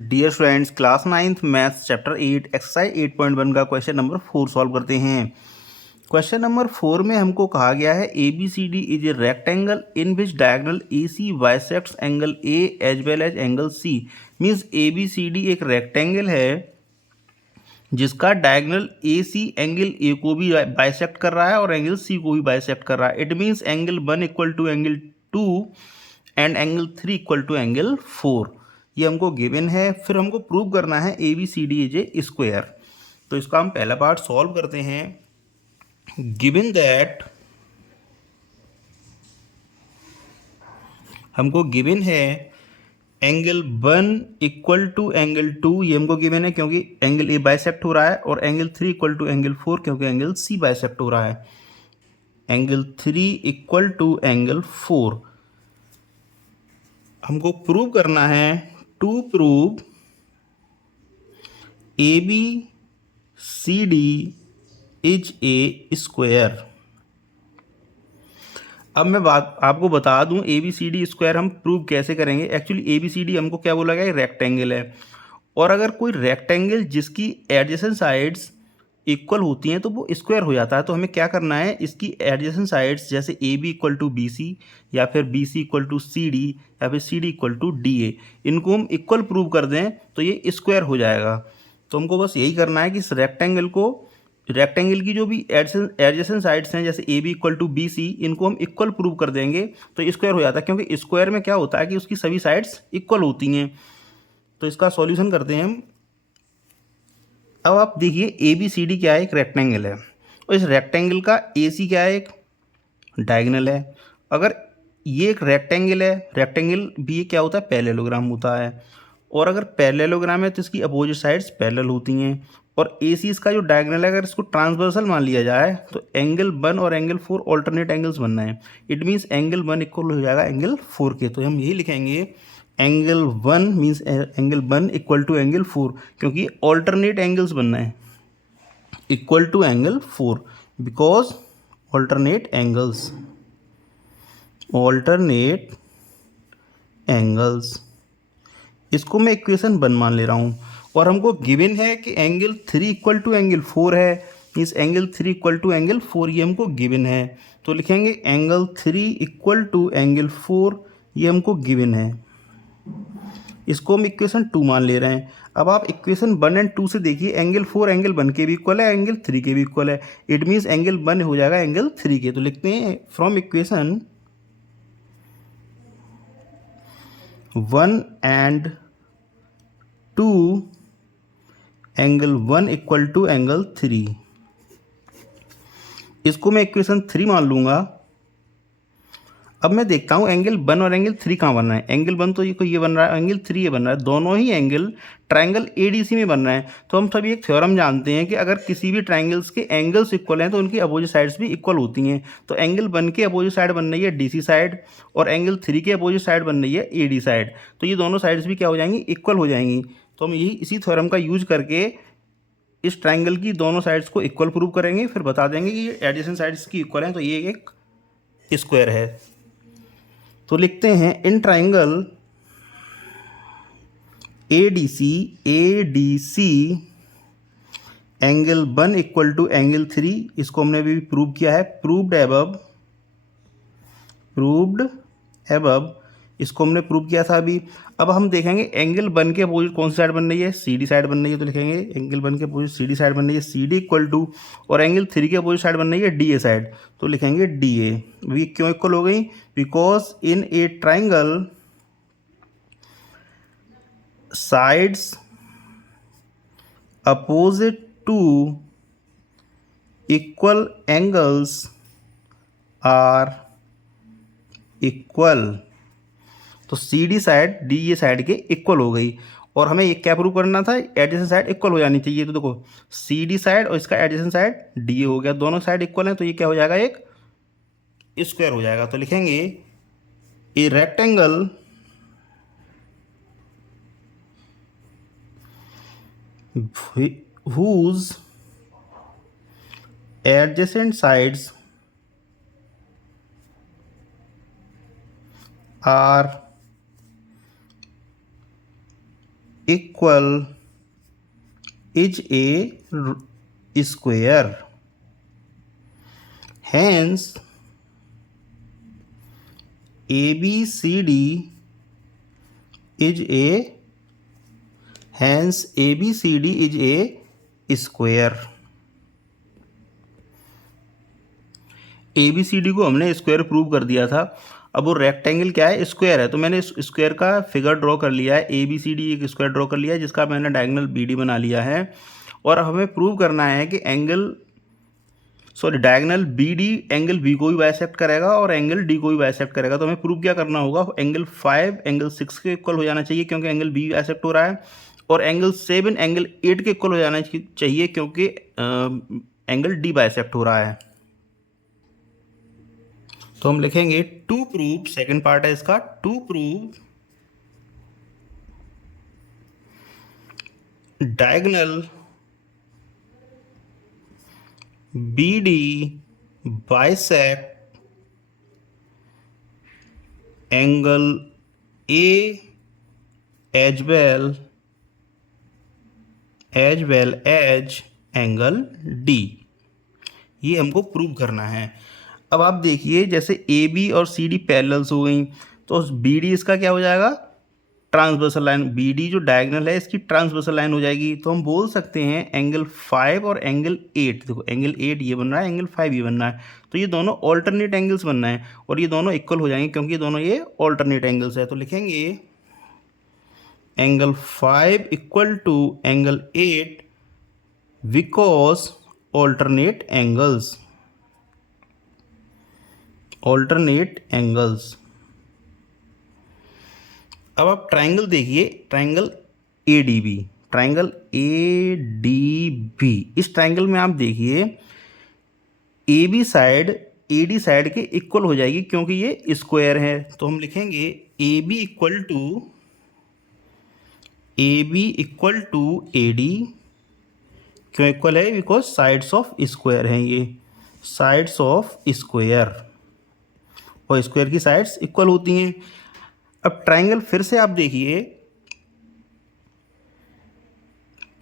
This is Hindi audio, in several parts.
Dear students, class 9th maths chapter 8 exercise 8.1 का क्वेश्चन नंबर 4 सॉल्व करते हैं। क्वेश्चन नंबर 4 में हमको कहा गया है A B C D is a rectangle in which diagonal A C bisects angle A as well as angle C. Means A B C D एक रेक्टेंगल है जिसका diagonal A C angle A को भी बाइसेक्ट कर रहा है और एंगल सी को भी बाइसेक्ट कर रहा है। It means angle 1 equal to angle 2 and angle 3 equal to angle 4। ये हमको गिवन है। फिर हमको प्रूव करना है A B C D is a square. तो इसका हम पहला पार्ट सॉल्व करते हैं। गिवन दैट हमको गिवन है एंगल 1 इक्वल टू एंगल 2, ये हमको गिवन है क्योंकि एंगल ए बाइसेक्ट हो रहा है, और एंगल 3 इक्वल टू एंगल 4 क्योंकि एंगल सी बाइसेक्ट हो रहा है। एंगल 3 इक्वल टू एंगल 4 हमको प्रूव करना है। To prove A B C D is a square. अब मैं बात आपको बता दूं A B C D square हम प्रूव कैसे करेंगे। Actually A B C D हमको क्या बोला गया, रेक्टेंगल है, और अगर कोई रेक्टेंगल जिसकी एडजेसेंट साइड्स इक्वल होती हैं तो वो स्क्वायर हो जाता है। तो हमें क्या करना है, इसकी एडजेसेंट साइड्स जैसे A B equal to B C, या फिर B C equal to C D, या फिर C D equal to D A, इनको हम इक्वल प्रूव कर दें तो ये स्क्वायर हो जाएगा। तो हमको बस यही करना है कि इस रेक्टेंगल की जो भी एडजेसेंट साइड्स हैं जैसे A B equal to B C, इनको हम इक्वल प्रूव कर देंगे तो स्क्वायर हो जाता है, क्योंकि स्क्वायर में क्या होता है कि उसकी सभी साइड्स इक्वल होती हैं। तो इसका सॉल्यूशन करते हैं हम। अब आप देखिए ए बी सी डी क्या है, एक रेक्टेंगल है, और इस रेक्टेंगल का ए सी क्या है, एक डायगोनल है। अगर ये एक रेक्टेंगल है, रेक्टेंगल भी क्या होता है, पैरेललोग्राम होता है, और अगर पैरेललोग्राम है तो इसकी अपोजिट साइड्स पैरेलल होती हैं। और ए सी इसका जो डायगोनल है, अगर इसको ट्रांसवर्सल मान लिया जाए तो एंगल 1 और एंगल 4 ऑल्टरनेट एंगल्स बनना है। इट मीन्स एंगल 1 इक्वल हो जाएगा एंगल 4 के। तो हम यही लिखेंगे angle 1 means angle 1 equal to angle 4, क्योंकि ऑल्टरनेट एंगल्स बनना है, equal to angle 4 because alternate angles. इसको मैं इक्वेशन 1 मान ले रहा हूँ, और हमको गिवन है कि एंगल 3 इक्वल टू एंगल 4 है। Means angle 3 equal to angle 4 ये हमको गिवन है। तो लिखेंगे एंगल 3 इक्वल टू एंगल 4, ये हमको गिवन है। इसको हम इक्वेशन 2 मान ले रहे हैं। अब आप इक्वेशन 1 एंड 2 से देखिए, एंगल 4 एंगल 1 के भी इक्वल है, एंगल 3 के भी इक्वल है। इट मीन्स एंगल 1 हो जाएगा एंगल 3 के। तो लिखते हैं from equation 1 and 2 angle 1 equal to angle 3। इसको मैं इक्वेशन 3 मान लूँगा। अब मैं देखता हूँ एंगल 1 और एंगल 3 कहाँ बन रहा है। एंगल 1 तो ये बन रहा है, एंगल 3 ये बन रहा है, दोनों ही एंगल ट्रायंगल एडीसी में बन रहे हैं। तो हम सभी एक थ्योरम जानते हैं कि अगर किसी भी ट्रायंगल्स के एंगल्स इक्वल हैं तो उनकी अपोजिट साइड्स भी इक्वल होती हैं। तो एंगल 1 की अपोजिट साइड बन रही है डीसी साइड, और एंगल 3 की अपोजिट साइड बन रही है एडी साइड। तो ये दोनों साइड्स भी क्या हो जाएंगी, इक्वल हो जाएंगी। तो हम इसी थ्योरम का यूज करके इस ट्राइंगल की दोनों साइड्स को इक्वल प्रूव करेंगे, फिर बता देंगे कि ये एडिशन साइड्स की इक्वल हैं तो ये एक स्क्वायर है। तो लिखते हैं in triangle A D C angle 1 equal to angle 3, इसको हमने भी प्रूव किया है, प्रूव्ड एबव, इसको हमने प्रूव किया था अभी। अब हम देखेंगे एंगल 1 के अपोजिट कौन सी साइड बन रही है, सी डी साइड बन रही है। तो लिखेंगे एंगल 1 के अपोजिट सी डी साइड बन रही है, सी डी इक्वल टू, और एंगल 3 के अपोजिट साइड बन रही है डी ए साइड। तो लिखेंगे डी ए। वी क्यों इक्वल हो गई, because in a triangle sides opposite to equal angles are equal. तो C D side D A side के इक्वल हो गई, और हमें ये क्या प्रूव करना था, एडजेसेंट साइड इक्वल हो जानी चाहिए। तो देखो सी डी साइड और इसका एडजेसेंट साइड डी ए हो गया, दोनों साइड इक्वल हैं तो ये क्या हो जाएगा, एक स्क्वायर हो जाएगा। तो लिखेंगे a rectangle whose adjacent sides are equal is a square, hence ABCD is a square। ABCD को हमने स्क्वायर प्रूव कर दिया था। अब वो रेक्टेंगल क्या है, स्क्वायर है, तो मैंने इस स्क्वायर का फिगर ड्रॉ कर लिया है। ABCD एक स्क्वायर ड्रॉ कर लिया है जिसका मैंने डायगोनल BD बना लिया है। और हमें प्रूव करना है कि डायगोनल BD एंगल B को भी बाइसेक्ट करेगा और एंगल D को भी बाइसेक्ट करेगा। तो हमें प्रूव क्या करना होगा, एंगल 5 एंगल 6 के इक्वल हो जाना चाहिए क्योंकि एंगल B बाइसेक्ट हो रहा है, और एंगल 7 एंगल 8 के इक्वल हो जाना चाहिए क्योंकि एंगल D बाइसेक्ट हो रहा है। तो हम लिखेंगे टू प्रूव, सेकंड पार्ट है इसका, to prove diagonal BD bisect angle A as well as angle D। ये हमको प्रूव करना है। अब आप देखिए, जैसे AB और CD पैरेलल्स हो गई तो BD इसका क्या हो जाएगा, ट्रांसवर्सल लाइन। BD जो डायगोनल है इसकी ट्रांसवर्सल लाइन हो जाएगी। तो हम बोल सकते हैं एंगल 5 और एंगल 8, देखो एंगल 8 ये बन रहा है, एंगल 5 ये बन रहा है, तो ये दोनों ऑल्टरनेट एंगल्स बन रहे हैं और ये दोनों इक्वल हो जाएंगे क्योंकि दोनों ये ऑल्टरनेट एंगल्स है। तो लिखेंगे angle 5 equal to angle 8 because alternate angles, alternate angles. अब आप ट्राइंगल देखिए, ट्राइंगल ADB, ट्राइंगल ADB, इस ट्राइंगल में आप देखिए AB साइड AD साइड के इक्वल हो जाएगी क्योंकि ये स्क्वायर है। तो हम लिखेंगे AB इक्वल टू AD, क्यों इक्वल है, बिकॉज साइड्स ऑफ स्क्वायर हैं, ये साइड्स ऑफ स्क्वायर और स्क्वायर की साइड्स इक्वल होती हैं। अब ट्राइंगल फिर से आप देखिए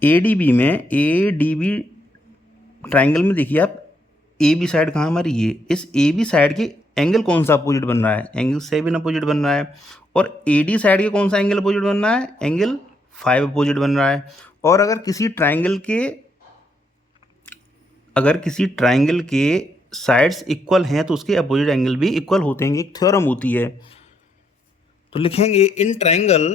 ADB में, ADB ट्राइंगल में देखिए आप, AB साइड कहाँ हमारी, ये इस AB साइड के एंगल कौन सा अपोजिट बन रहा है, एंगल 7 अपोजिट बन रहा है, और AD साइड के कौन सा एंगल अपोजिट बन रहा है, एंगल 5 अपोजिट बन रहा है। और अगर किसी ट्राइंगल के साइड्स इक्वल हैं तो उसके अपोजिट एंगल भी इक्वल होते हैं, एक थ्योरम होती है। तो लिखेंगे in triangle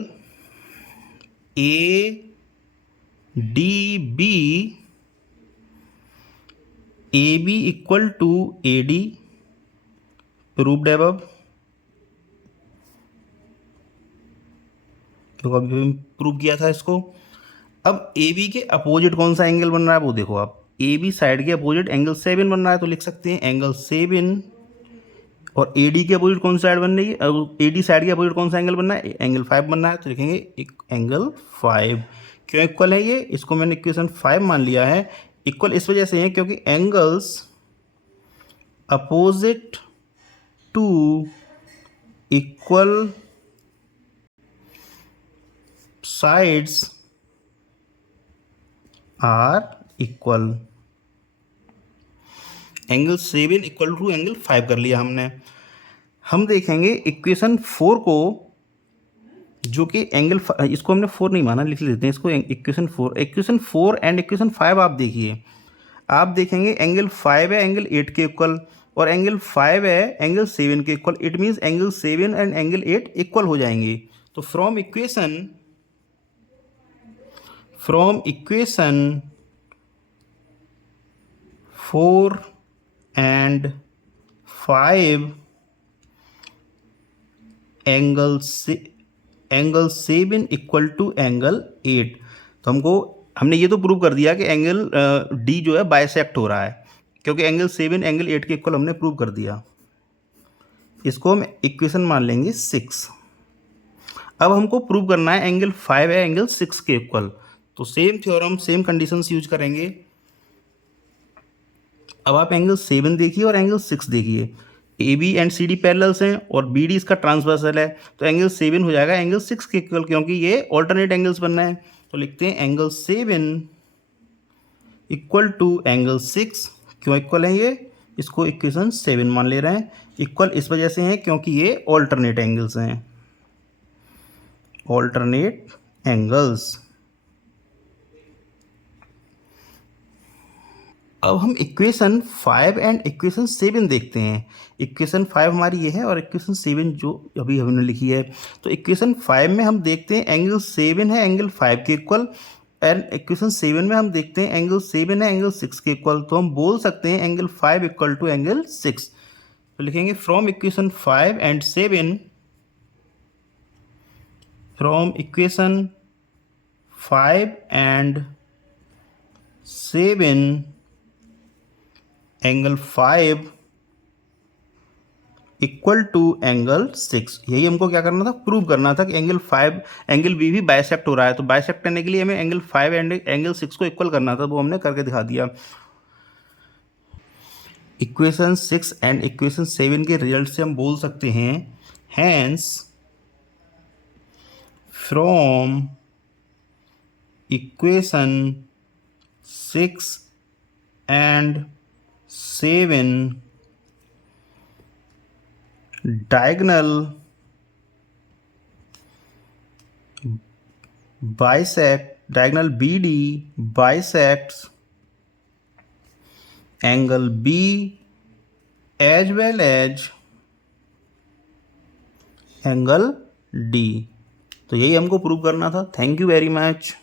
ADB AB equal to AD, proved है अब, क्योंकि अभी हम प्रूव किया था इसको। अब AB के अपोजिट कौन सा एंगल बन रहा है वो देखो आप, AB साइड के अपोजिट एंगल 7 बन रहा है, तो लिख सकते हैं एंगल 7, और AD के अपोजिट कौन सा साइड बन रही है, AD साइड के अपोजिट कौन सा एंगल बन रहा है, एंगल 5 बन रहा है, तो लिखेंगे एक एंगल 5। क्यों इक्वल है ये, इसको मैंने इक्वेशन 5 मान लिया है। इक्वल इस वजह से है क्योंकि angles opposite to equal sides are equal. Angle 7 equal to angle 5 कर लिया हमने। हम देखेंगे इक्वेशन 4 को, जो कि एंगल, इसको हमने 4 नहीं माना, लिख लेते हैं इसको इक्वेशन 4 एंड इक्वेशन 5 आप देखिए, आप देखेंगे एंगल 5 है एंगल 8 के इक्वल, और एंगल 5 है एंगल 7 के equal. It means angle 7 and angle 8 equal हो जाएंगे। तो from equation 4 and 5 angle 7 equal to angle 8। तो हमने ये तो प्रूव कर दिया कि एंगल D जो है बाइसेक्ट हो रहा है क्योंकि एंगल 7 एंगल 8 के इक्वल हमने प्रूव कर दिया। इसको हम इक्वेशन मान लेंगे 6। अब हमको प्रूव करना है एंगल 5 है एंगल 6 के इक्वल, तो same theorem same conditions use करेंगे। अब आप एंगल 7 देखिए और एंगल 6 देखिए। A B and C D parallels हैं और बी डी इसका ट्रांसवर्सल है, तो एंगल 7 हो जाएगा एंगल 6 के इक्वल, क्योंकि ये ऑल्टरनेट एंगल्स बनना है। तो लिखते हैं एंगल 7 इक्वल टू एंगल 6। क्यों इक्वल है ये, इसको इक्वेशन 7 मान ले रहे हैं। इक्वल इस वजह से हैं क्योंकि ये ऑल्टरनेट एंगल्स हैं, ऑल्टरनेट एंगल्स। अब हम इक्वेशन 5 एंड इक्वेशन 7 देखते हैं। इक्वेशन 5 हमारी ये है और इक्वेशन 7 जो अभी हमने लिखी है। तो इक्वेशन 5 में हम देखते हैं एंगल 7 है एंगल 5 के इक्वल, एंड इक्वेशन 7 में हम देखते हैं एंगल 7 है एंगल 6 के इक्वल। तो हम बोल सकते हैं एंगल 5 इक्वल टू एंगल 6। तो लिखेंगे from equation 5 and 7, from equation 5 and 7 angle 5 equal to angle 6। यही हमको क्या करना था, प्रूव करना था कि एंगल 5 एंगल बी भी बाइसेक्ट हो रहा है। तो बाइसेक्ट करने के लिए हमें एंगल 5 एंड एंगल 6 को इक्वल करना था, वो हमने करके दिखा दिया। इक्वेशन 6 एंड इक्वेशन 7 के रिजल्ट से हम बोल सकते हैं hence from equation 6 and 7 diagonal BD bisects angle B as well as angle D। तो यही हमको प्रूव करना था। Thank you very much.